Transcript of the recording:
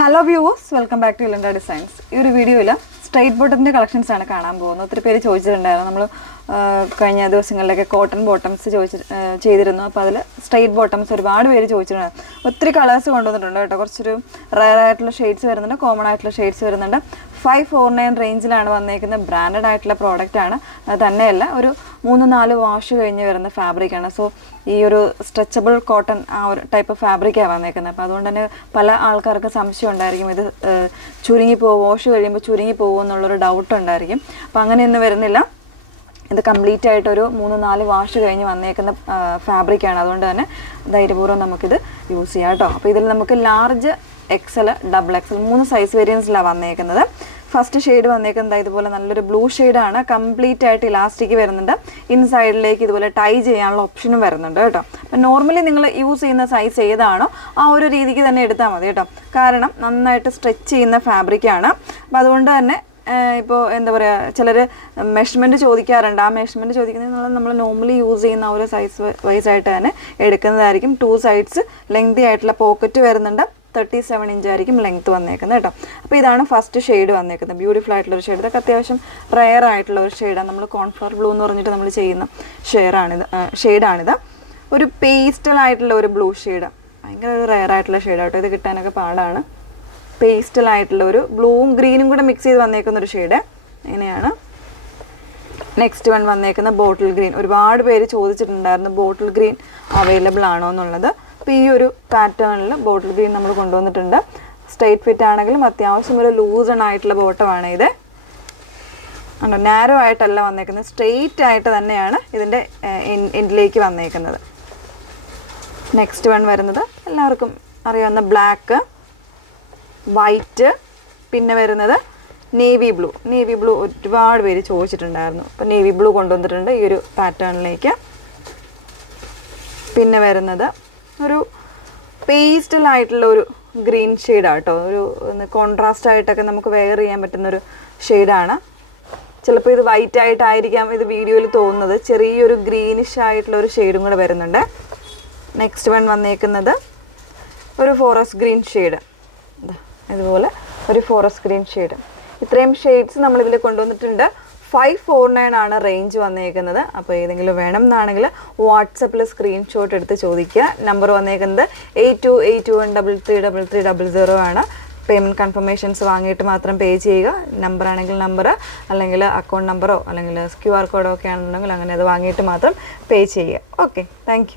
Hello viewers, welcome back to Ilanda designs. ഈ ഒരു വീഡിയോയിൽ സ്ട്രൈറ്റ് ബോട്ടത്തിൻ്റെ കളക്ഷൻസ് ആണ് കാണാൻ പോകുന്നത്. ഒത്തിരി പേര് ചോദിച്ചിട്ടുണ്ടായിരുന്നു. നമ്മൾ കഴിഞ്ഞ ദിവസങ്ങളിലൊക്കെ കോട്ടൺ ബോട്ടംസ് ചെയ്തിരുന്നു. അപ്പോൾ അതിൽ സ്ട്രൈറ്റ് ബോട്ടംസ് ഒരുപാട് പേര് ചോദിച്ചിട്ടുണ്ട്. ഒത്തിരി കളേഴ്സ് കൊണ്ടുവന്നിട്ടുണ്ട് കേട്ടോ. കുറച്ചൊരു റയർ ആയിട്ടുള്ള ഷെയ്ഡ്സ് വരുന്നുണ്ട്, കോമൺ ആയിട്ടുള്ള ഷെയ്ഡ്സ് വരുന്നുണ്ട്. 549 റേഞ്ചിലാണ് വന്നേക്കുന്നത്. ബ്രാൻഡഡ് ആയിട്ടുള്ള പ്രോഡക്റ്റ് ആണ്. തന്നെയല്ല, ഒരു 3-4 വാഷ് കഴിഞ്ഞ് വരുന്ന ഫാബ്രിക്കാണ്. സോ ഈ ഒരു സ്ട്രെച്ചബിൾ കോട്ടൺ ആ ഒരു ടൈപ്പ് ഫാബ്രിക്കാണ് വന്നേക്കുന്നത്. അപ്പോൾ അതുകൊണ്ട് തന്നെ പല ആൾക്കാർക്ക് സംശയം ഉണ്ടായിരിക്കും, ഇത് ചുരുങ്ങിപ്പോവും, വാഷ് കഴിയുമ്പോൾ ചുരുങ്ങിപ്പോകും എന്നുള്ളൊരു ഡൗട്ട് ഉണ്ടായിരിക്കും. അപ്പോൾ അങ്ങനെയൊന്നും വരുന്നില്ല. ഇത് കംപ്ലീറ്റ് ആയിട്ടൊരു 3-4 വാഷ് കഴിഞ്ഞ് വന്നേക്കുന്ന ഫാബ്രിക്കാണ്. അതുകൊണ്ട് തന്നെ ധൈര്യപൂർവ്വം നമുക്കിത് യൂസ് ചെയ്യാം കേട്ടോ. അപ്പോൾ ഇതിൽ നമുക്ക് ലാർജ്, XL, XXL 3 സൈസ് വേരിയൻസിലാണ് വന്നേക്കുന്നത്. ഫസ്റ്റ് ഷെയ്ഡ് വന്നേക്കുന്നത് ഇതുപോലെ നല്ലൊരു ബ്ലൂ ഷെയ്ഡാണ്. കംപ്ലീറ്റ് ആയിട്ട് ഇലാസ്റ്റിക് വരുന്നുണ്ട്. ഇൻസൈഡിലേക്ക് ഇതുപോലെ ടൈ ചെയ്യാനുള്ള ഓപ്ഷനും വരുന്നുണ്ട് കേട്ടോ. അപ്പം നോർമലി നിങ്ങൾ യൂസ് ചെയ്യുന്ന സൈസ് ഏതാണോ ആ ഒരു രീതിക്ക് തന്നെ എടുത്താൽ മതി കേട്ടോ. കാരണം നന്നായിട്ട് സ്ട്രെച്ച് ചെയ്യുന്ന ഫാബ്രിക്കാണ്. അപ്പം അതുകൊണ്ട് തന്നെ ഇപ്പോൾ എന്താ പറയുക, ചിലർ മെഷർമെൻറ്റ് ചോദിക്കാറുണ്ട്. ആ മെഷർമെൻറ്റ് ചോദിക്കുന്നത് നമ്മൾ നോർമലി യൂസ് ചെയ്യുന്ന ഒരു സൈസ് വൈസായിട്ട് തന്നെ എടുക്കുന്നതായിരിക്കും. 2 സൈഡ്സ് ലെങ്തി ആയിട്ടുള്ള പോക്കറ്റ് വരുന്നുണ്ട്. 37 ഇഞ്ച് ആയിരിക്കും ലെങ്ത്ത് വന്നേക്കുന്നത് കേട്ടോ. അപ്പോൾ ഇതാണ് ഫസ്റ്റ് ഷെയ്ഡ് വന്നേക്കുന്നത്. ബ്യൂട്ടിഫുൾ ആയിട്ടുള്ളൊരു ഷെയ്ഡ്. ഇതൊക്കെ അത്യാവശ്യം റെയർ ആയിട്ടുള്ള ഒരു ഷെയ്ഡാണ്. നമ്മൾ കോൺഫ്ലവർ ബ്ലൂ എന്ന് പറഞ്ഞിട്ട് നമ്മൾ ചെയ്യുന്ന ഷെയ്ഡാണിത്. ഒരു പേസ്റ്റൽ ആയിട്ടുള്ള ഒരു ബ്ലൂ ഷെയ്ഡ്. ഭയങ്കര ഒരു റെയർ ആയിട്ടുള്ള ഷെയ്ഡാട്ടോ. ഇത് കിട്ടാനൊക്കെ പാടാണ്. പേസ്റ്റൽ ആയിട്ടുള്ള ഒരു ബ്ലൂവും ഗ്രീനും കൂടെ മിക്സ് ചെയ്ത് വന്നേക്കുന്ന ഒരു ഷെയ്ഡ്. ഇങ്ങനെയാണ്. നെക്സ്റ്റ് വൺ വന്നേക്കുന്ന ബോട്ടിൽ ഗ്രീൻ. ഒരുപാട് പേര് ചോദിച്ചിട്ടുണ്ടായിരുന്നു ബോട്ടിൽ ഗ്രീൻ അവൈലബിൾ ആണോ എന്നുള്ളത്. അപ്പോൾ ഈ ഒരു പാറ്റേണിൽ ബോട്ടിൽ ഗ്രീൻ നമ്മൾ കൊണ്ടുവന്നിട്ടുണ്ട്. സ്ട്രെയിറ്റ് ഫിറ്റ് ആണെങ്കിലും അത്യാവശ്യം ഒരു ലൂസൺ ആയിട്ടുള്ള ബോട്ടമാണ് ഇത്. നാരോ ആയിട്ടല്ല വന്നേക്കുന്നത്, സ്ട്രെയിറ്റ് ആയിട്ട് തന്നെയാണ് ഇതിൻ്റെ എൻഡിലേക്ക് വന്നേക്കുന്നത്. നെക്സ്റ്റ് വൺ വരുന്നത് എല്ലാവർക്കും അറിയാവുന്ന ബ്ലാക്ക്, വൈറ്റ്, പിന്നെ വരുന്നത് നേവി ബ്ലൂ. നേവി ബ്ലൂ ഒരുപാട് പേര് ചോദിച്ചിട്ടുണ്ടായിരുന്നു. അപ്പോൾ നേവി ബ്ലൂ കൊണ്ടുവന്നിട്ടുണ്ട് ഈ ഒരു പാറ്റേണിലേക്ക്. പിന്നെ വരുന്നത് ഒരു പേസ്റ്റലായിട്ടുള്ള ഒരു ഗ്രീൻ ഷെയ്ഡാണ് കേട്ടോ. ഒരു കോൺട്രാസ്റ്റ് ആയിട്ടൊക്കെ നമുക്ക് വെയർ ചെയ്യാൻ പറ്റുന്നൊരു ഷെയ്ഡാണ്. ചിലപ്പോൾ ഇത് വൈറ്റ് ആയിട്ടായിരിക്കാം ഇത് വീഡിയോയിൽ തോന്നുന്നത്. ചെറിയൊരു ഗ്രീനിഷ് ആയിട്ടുള്ള ഒരു ഷെയ്ഡും കൂടെ വരുന്നുണ്ട്. നെക്സ്റ്റ് വൺ വന്നേക്കുന്നത് ഒരു ഫോറസ്റ്റ് ഗ്രീൻ ഷെയ്ഡ്. ഇതുപോലെ ഒരു ഫോറസ്റ്റ് ഗ്രീൻ ഷെയ്ഡ്. ഇത്രയും ഷെയ്ഡ്സ് നമ്മളിതിൽ കൊണ്ടുവന്നിട്ടുണ്ട്. 549 ആണ് റേഞ്ച് വന്നേക്കുന്നത്. അപ്പോൾ ഏതെങ്കിലും വേണം എന്നാണെങ്കിൽ വാട്സപ്പിൽ സ്ക്രീൻഷോട്ട് എടുത്ത് ചോദിക്കുക. നമ്പർ വന്നേക്കുന്നത് 8281333300 ആണ്. പേയ്മെൻറ്റ് കൺഫർമേഷൻസ് വാങ്ങിയിട്ട് മാത്രം പേ ചെയ്യുക. നമ്പർ ആണെങ്കിൽ നമ്പർ, അല്ലെങ്കിൽ അക്കൗണ്ട് നമ്പറോ അല്ലെങ്കിൽ QR കോഡോ ഒക്കെ ആണെന്നുണ്ടെങ്കിൽ അങ്ങനെ അത് വാങ്ങിയിട്ട് മാത്രം പേ ചെയ്യുക. Okay, thank you.